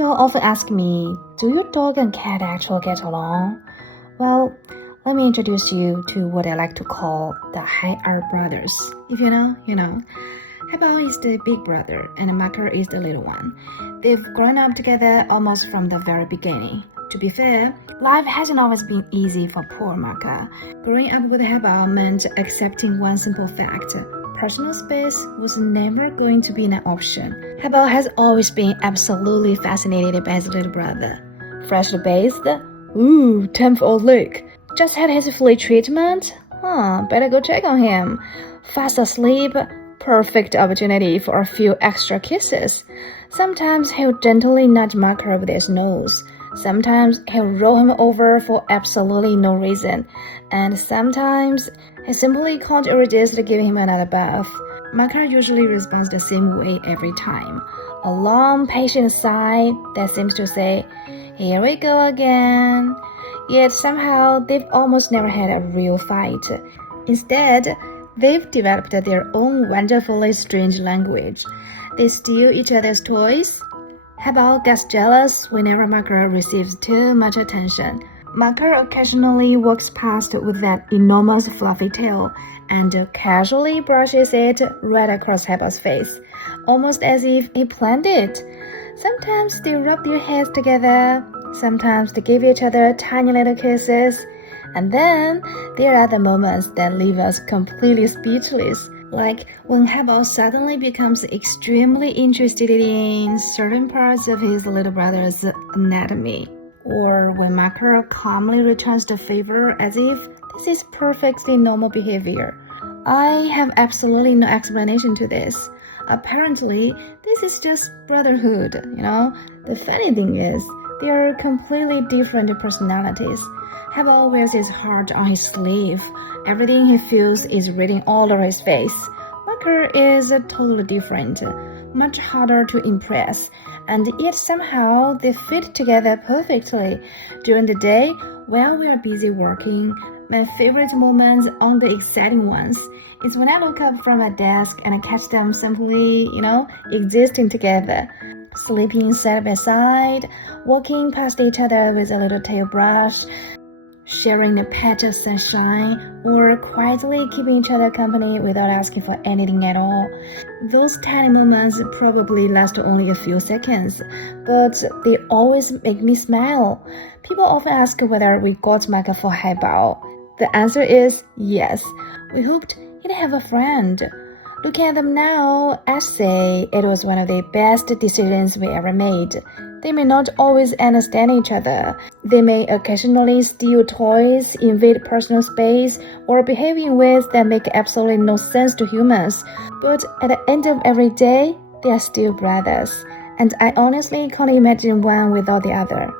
People often ask me, do your dog and cat actually get along? Well, let me introduce you to what I like to call the Haibao brothers. If you know, you know. Haibao is the big brother and Marker is the little one. They've grown up together almost from the very beginning. To be fair, life hasn't always been easy for poor Marker. Growing up with Haibao meant accepting one simple fact. Personal space was never going to be an option. Haibao has always been absolutely fascinated by his little brother. Freshly bathed? Ooh, time for a lick. Just had his flea treatment? Better go check on him. Fast asleep? Perfect opportunity for a few extra kisses. Sometimes he'll gently nudge Marker with his nose. Sometimes he'll roll him over for absolutely no reason. And sometimes he simply can't resist giving him another bath. Marker usually responds the same way every time. A long, patient sigh that seems to say, "Here we go again." Yet somehow they've almost never had a real fight. Instead, they've developed their own wonderfully strange language. They steal each other's toys. Haibao gets jealous whenever Marker receives too much attention. Marker occasionally walks past with that enormous fluffy tail and casually brushes it right across Haibao's face, almost as if he planned it. Sometimes they rub their heads together, sometimes they give each other tiny little kisses, and then there are the moments that leave us completely speechless, like when Haibao suddenly becomes extremely interested in certain parts of his little brother's anatomy, or when Marker calmly returns the favor as if this is perfectly normal behavior. I have absolutely no explanation to this. Apparently, this is just brotherhood, you know? The funny thing is, they are completely different personalities. Haibao wears his heart on his sleeve. Everything he feels is written all over his face. Marker is totally different, much harder to impress, and yet somehow they fit together perfectly. During the day, while we are busy working, my favorite moments are the exciting ones. It's when I look up from my desk and I catch them simply, existing together. Sleeping side by side, walking past each other with a little tail brush, sharing a patch of sunshine, or quietly keeping each other company without asking for anything at all. Those tiny moments probably last only a few seconds, but they always make me smile. People often ask whether we got Marker for Haibao. The answer is yes. We hoped he'd have a friend. Looking at them now, I say it was one of the best decisions we ever made. They may not always understand each other. They may occasionally steal toys, invade personal space, or behave in ways that make absolutely no sense to humans. But at the end of every day, they are still brothers. And I honestly can't imagine one without the other.